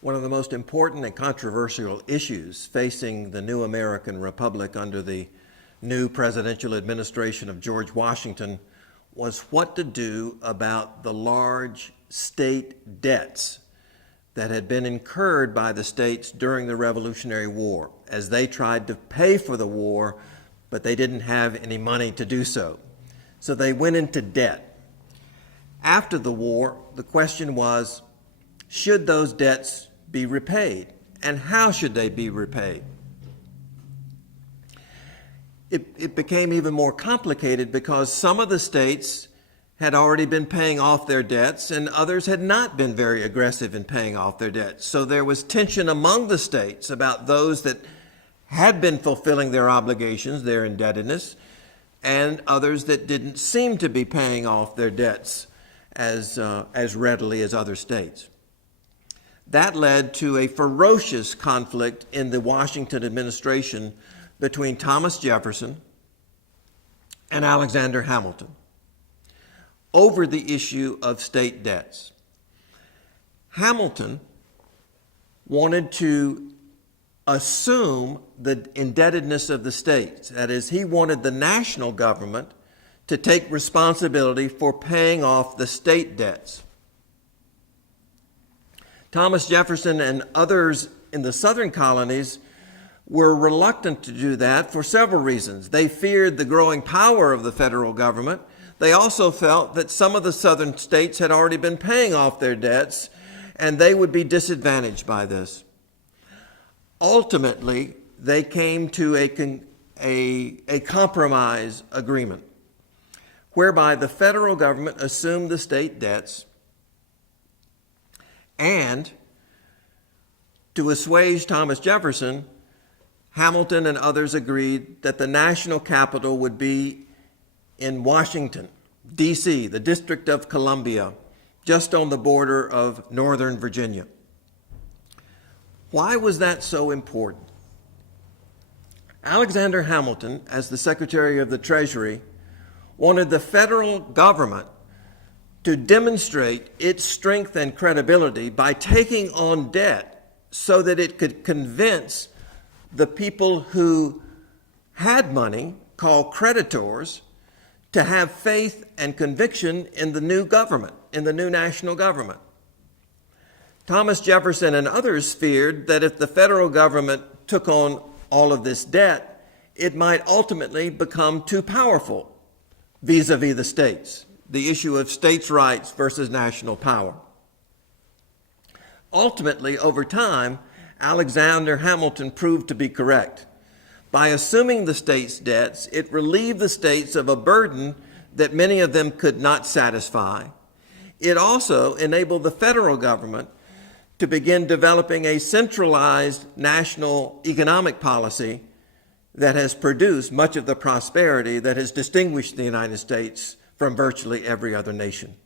One of the most important and controversial issues facing the new American Republic under the new presidential administration of George Washington was what to do about the large state debts that had been incurred by the states during the Revolutionary War as they tried to pay for the war, but they didn't have any money to do so. So they went into debt. After the war, the question was, should those debts be repaid, and how should they be repaid? It became even more complicated because some of the states had already been paying off their debts and others had not been very aggressive in paying off their debts. So there was tension among the states about those that had been fulfilling their obligations, their indebtedness, and others that didn't seem to be paying off their debts as readily as other states. That led to a ferocious conflict in the Washington administration between Thomas Jefferson and Alexander Hamilton over the issue of state debts. Hamilton wanted to assume the indebtedness of the states. That is, he wanted the national government to take responsibility for paying off the state debts. Thomas Jefferson and others in the southern colonies were reluctant to do that for several reasons. They feared the growing power of the federal government. They also felt that some of the southern states had already been paying off their debts, and they would be disadvantaged by this. Ultimately, they came to a compromise agreement whereby the federal government assumed the state debts, and to assuage Thomas Jefferson, Hamilton and others agreed that the national capital would be in Washington, D.C., the District of Columbia, just on the border of Northern Virginia. Why was that so important? Alexander Hamilton, as the Secretary of the Treasury, wanted the federal government to demonstrate its strength and credibility by taking on debt so that it could convince the people who had money, called creditors, to have faith and conviction in the new government, in the new national government. Thomas Jefferson and others feared that if the federal government took on all of this debt, it might ultimately become too powerful vis-a-vis the states, the issue of states' rights versus national power. Ultimately, over time, Alexander Hamilton proved to be correct. By assuming the states' debts, it relieved the states of a burden that many of them could not satisfy. It also enabled the federal government to begin developing a centralized national economic policy that has produced much of the prosperity that has distinguished the United States from virtually every other nation.